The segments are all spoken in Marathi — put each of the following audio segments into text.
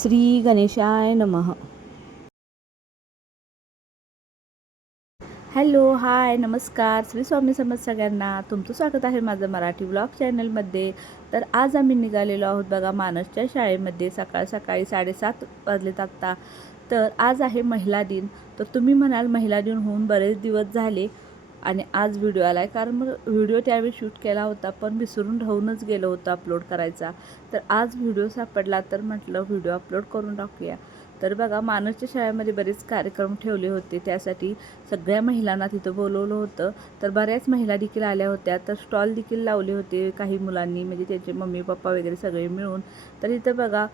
श्री गणेशाय नमः. हॅलो, हाय, नमस्कार, श्री स्वामी समर्थ सगळ्यांना. तुमचं स्वागत आहे माझं मराठी व्लॉग चॅनलमध्ये. तर आज आम्ही निघालेलो आहोत बघा मानसच्या शाळेमध्ये. सकाळी 7:30 वाजलेत आत्ता. तर आज आहे महिला दिन. तर तुम्ही म्हणाल महिला दिन होऊन बरेच दिवस झाले आणि आज व्हिडिओ आला आहे, कारण मग व्हिडिओ त्यावेळी शूट केला होता पण विसरून राहूनच गेलो होतो अपलोड करायचा. तर आज व्हिडिओ सापडला तर म्हटलं व्हिडिओ अपलोड करून टाकूया. तर बघा मानसच्या शाळेमध्ये बरेच कार्यक्रम ठेवले होते, त्यासाठी सगळ्या महिलांना तिथं बोलवलं होतं. तर बऱ्याच महिला देखील आल्या होत्या. तर स्टॉल देखील लावले होते काही मुलांनी, म्हणजे त्यांचे मम्मी पप्पा वगैरे सगळे मिळून. तर इथं बघा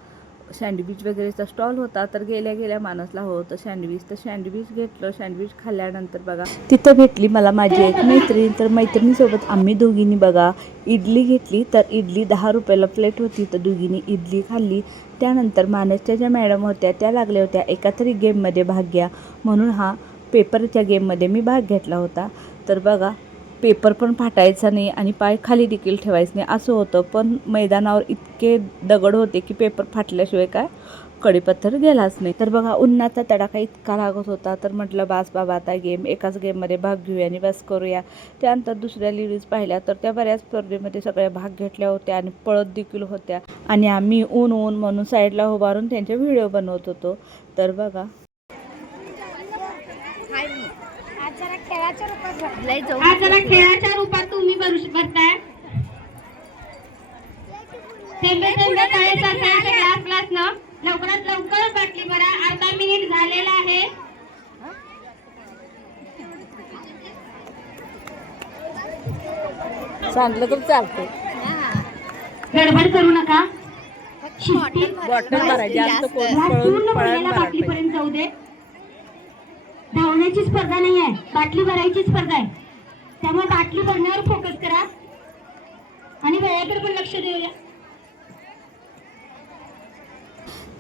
सँडविच वगैरेचा स्टॉल होता. तर गेल्या मानसला होतं सँडविच, तर सँडविच घेतलं. सँडविच खाल्ल्यानंतर बघा तिथं भेटली मला माझी एक मैत्रीण. तर मैत्रिणीसोबत आम्ही दोघींनी बघा इडली घेतली. तर इडली 10 रुपयाला प्लेट होती. तर दोघींनी इडली खाल्ली. त्यानंतर मानसच्या ज्या मॅडम होत्या त्या लागल्या होत्या एका तरी गेममध्ये भाग घ्या म्हणून. हा पेपरच्या गेममध्ये मी भाग घेतला होता. तर बघा पेपर पण फाटायचा नाही आणि पाय खाली देखील ठेवायचं नाही असं होतं. पण मैदानावर इतके दगड होते की पेपर फाटल्याशिवाय काय कडीपत्थर गेलाच नाही. तर बघा उन्हाचा तडाखा इतका लागत होता. तर म्हटलं बास बाबा, आता एकाच गेममध्ये भाग घेऊया आणि बस करूया. त्यानंतर दुसऱ्या लेडीज पाहिल्या तर त्या बऱ्याच स्पर्धेमध्ये सगळ्या भाग घेतल्या होत्या आणि पळत देखील होत्या. आणि आम्ही ऊन म्हणून साईडला उभारून त्यांचे व्हिडिओ बनवत होतो. तर बघा आज जरा खेळाच्या रूपात तुम्ही भरताय. थेंबे थेंबे तळे साचण्याच्या ग्लास न लवकरात लवकर बाटली भरा. अर्धा मिनिट झालेला आहे. सांगलं तर चालतंय, गडबड करू नका. बॉटल भरायची जास्त पूर्ण भरलेला बाटलीपर्यंत जाऊ दे. धावण्याची स्पर्धा नाही आहे, बाटली भरायची स्पर्धा आहे. त्यामुळे बाटली भरण्यावर फोकस करा आणि वेळेकडे पण लक्ष देऊया.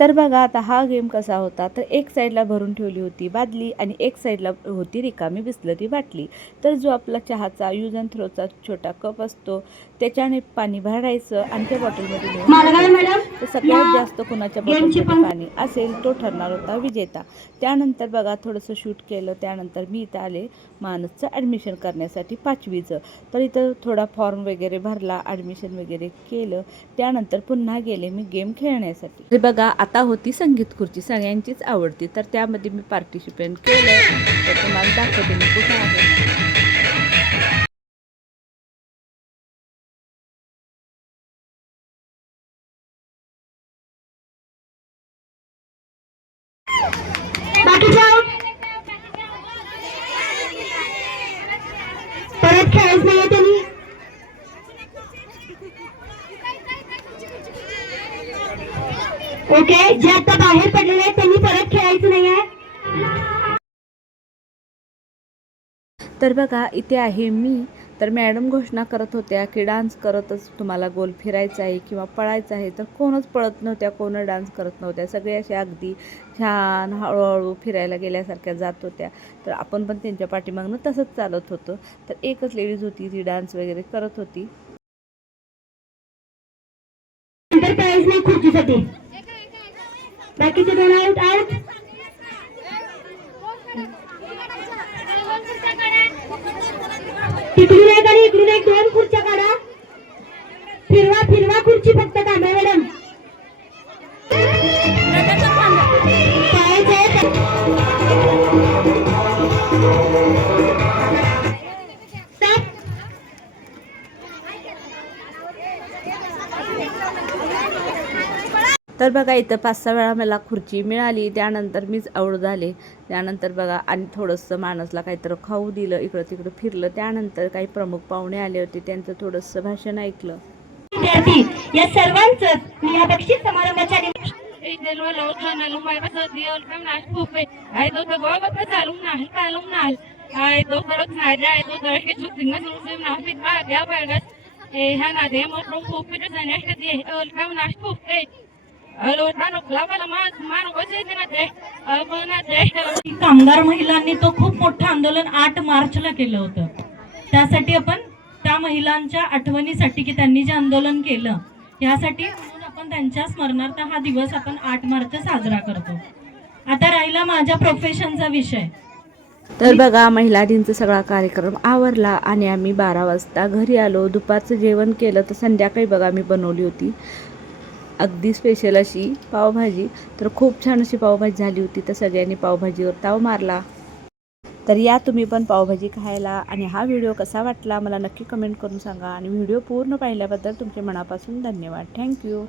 तर बघा आता हा गेम कसा होता. तर एक साईडला भरून ठेवली होती बादली आणि एक साईडला होती रिकामी बिसलरी बाटली. तर जो आपला चहाचा यूज अँड थ्रोचा छोटा कप असतो त्याच्याने पाणी भरायचं आणि त्या बॉटलमध्ये घेऊन तर सगळ्यात जास्त कोणाच्या बॉटलमध्ये पाणी असेल तो ठरणार होता विजेता. त्यानंतर बघा थोडंसं शूट केलं. त्यानंतर मी इथं आले मानसचं ॲडमिशन करण्यासाठी 5वीचं. तर इथं थोडा फॉर्म वगैरे भरला, ॲडमिशन वगैरे केलं. त्यानंतर पुन्हा गेले मी गेम खेळण्यासाठी. तर बघा आता होती संगीत खुर्ची, सगळ्यांचीच आवडती. तर त्यामध्ये मी पार्टिसिपेट केलं. तर तुम्हाला दाखवते मी कुठे आहे. परत खेळायच नाही त्यांनी. ओके, जे आता बाहेर पडलेले आहेत त्यांनी परत खेळायचं नाही आहे. तर बघा इथे आहे मी. तर मॅडम घोषणा करत होत्या की डान्स करतच तुम्हाला गोल फिरायचा आहे किंवा पळायचं आहे. तर कोणच पळत नव्हत्या, कोण डान्स करत नव्हत्या. सगळे असे अगदी छान हळूहळू फिरायला गेल्यासारख्या जात होत्या. तर आपण पण त्यांच्या पाठीमागनं तसंच चालत होतो. तर एकच लेडीज होती ती डान्स वगैरे करत होती. खुर्चीसाठी बाकीचे दोन आउट आउट. तिकडून एक आणि इकडून एक, दोन खुर्च्या काढा. फिरवा फिरवा खुर्ची फक्त काढा मॅडम. तर बघा इथं 5-6 वेळा मला खुर्ची मिळाली. त्यानंतर मीच आऊट झाले. त्यानंतर बघा आणि थोडंसं मानसला काहीतरी खाऊ दिलं, इकडं तिकडं फिरलं. त्यानंतर काही प्रमुख पाहुणे आले होते, त्यांचं थोडंसं भाषण ऐकलं. या सर्वांचं मी या बक्षीस समारंभाच्या कामगार महिलांनी तो खूप मोठं आंदोलन 8 मार्चला केलं होतं. त्यासाठी आपण त्या महिलांच्या आठवणीसाठी की त्यांनी जे आंदोलन केलं यासाठी आपण आपण त्यांच्या स्मरणार्थ हा दिवस आपण 8 मार्च साजरा करतो. आता राहिला माझ्या प्रोफेशनचा विषय. तर बघा महिला दिनचा सगळा कार्यक्रम आवरला आणि आम्ही 12 वाजता घरी आलो. दुपारचं जेवण केलं तर संध्याकाळी बघा मी बनवली होती अगदी स्पेशल अशी पावभाजी. तर खूप छान अशी पावभाजी झाली होती. तर सगळ्यांनी पावभाजीवर ताव मारला. तर या तुम्ही पण पावभाजी खायला. आणि हा व्हिडिओ कसा वाटला मला नक्की कमेंट करून सांगा. आणि व्हिडिओ पूर्ण पाहिल्याबद्दल तुमचे मनापासून धन्यवाद. थँक्यू.